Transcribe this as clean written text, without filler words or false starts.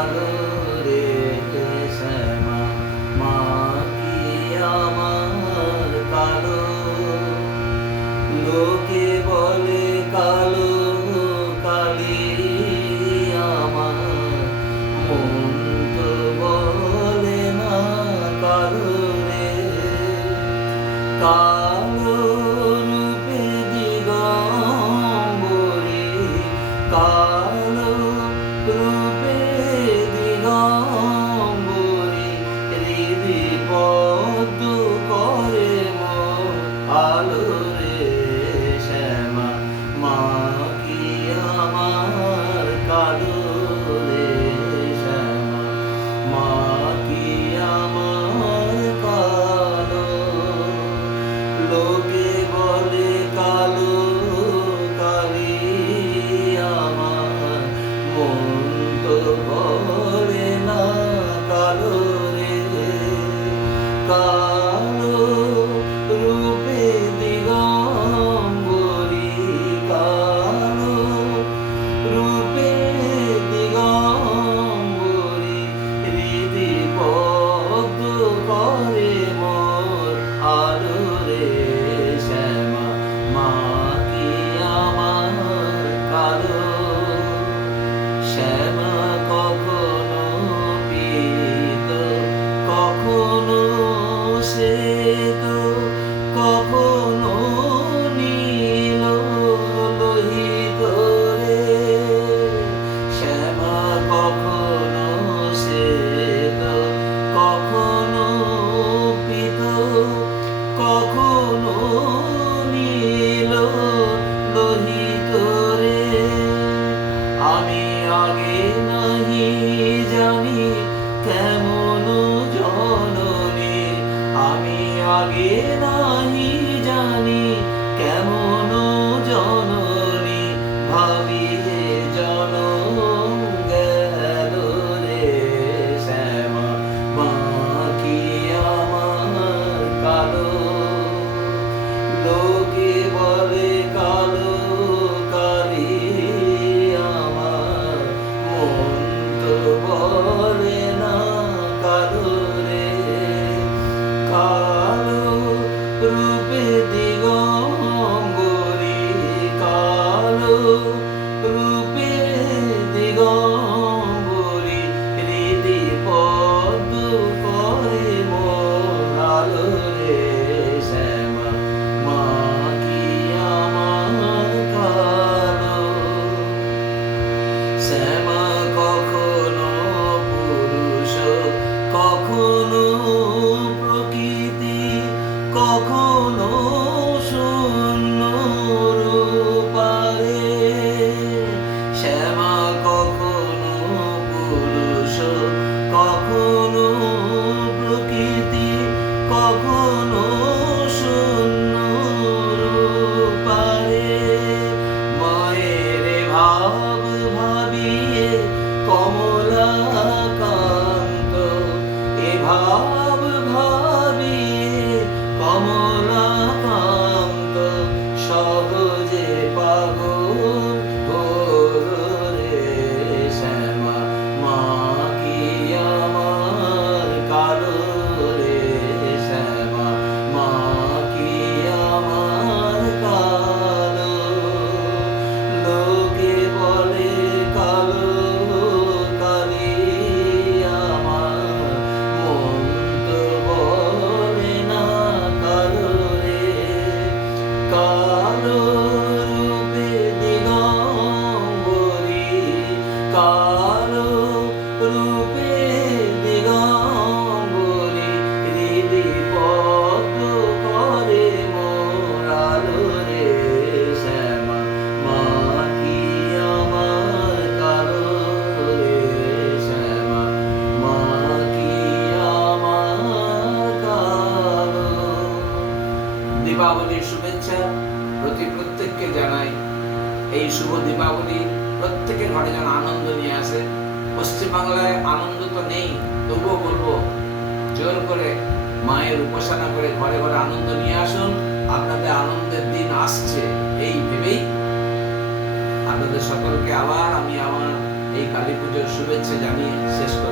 কালো রে শ্যামা, মা কি আমার কালো। লোকে বলে কালো কালি আমার, মন তো বলে না কালো রে। কালো রূপে দিগম্বরী, কালো রূপে দিগম্বরী, হৃদি পদ্ম করে মোর আলো রে শ্যামা, মা কি আমার কালো রে শ্যামা, মা কি আমার কালো। লোকে বলে কালো কালি আমার, মন তো বলে না কালো রে। কালো রূপে দিগম্বরী, কালো রূপে দিগম্বরী, হৃদি পদ্ম করে মোর আলো রে শ্যামা, মা কি আমার কালো। শ্যামা কখনো পীত, কখনো শ্বেত, কখনো নীল লোহিত রে। শ্যামা কখনো শ্বেত, কখনো পীত, কখনো নীল লোহিত রে। আমি আগে নাহি জানি কেমন জননী, আমি আগে নাহি জানি কেমন জননী, ভাবিয়ে জনম গেল রে শ্যামা, মা কি আমার কালো। লোকে বলে কালো কালি আমার, মন তো বলে না কালো রে। কালো রূপে দিগম্বরী, কালো রূপে দিগম্বরী, হৃদি পদ্ম করে মোর আলো রে শ্যামা, মা কি আমার কালো। শ্যামা কখনো পুরুষ, কখনো প্রকৃতি, কখনো শূন্য রূপারে। শ্যামা কখনো পুরুষ, কখনো প্রকৃতি, কখনো শূন্য রূপারে। মায়ের ভাব ভাবিয়ে কমলাকান্ত, এ ভাব ভাবিয়ে কমলাকান্ত, সহজে পাগল হলো রে শ্যামা, মা কি আমার কালো রে শ্যামা, মা কি আমার কালো। লোকে বলে কালো কালি আমার, মন তো বলে না কালো রে। কালো রূপে দিগম্বরী, কালো রূপে দিগম্বরী, হৃদি পদ্ম করে মোর আলো রে শ্যামা, মা কি আমার কালো রে শ্যামা, মা কি আমার কালো। দীপাবলির শুভেচ্ছা প্রত্যেককে জানাই। এই শুভ দীপাবলি প্রত্যেকের ঘরে যেন আনন্দ নিয়ে আসে। পশ্চিমবাংলায় আনন্দ তো নেই, তবুও বলবো জোর করে মায়ের উপাসনা করে ঘরে ঘরে আনন্দ নিয়ে আসুন। আপনাদের আনন্দের দিন আসছে এই ভেবেই আপনাদের সকলকে আবার আমি আমার এই কালী পুজোর শুভেচ্ছা জানিয়ে শেষ করছি।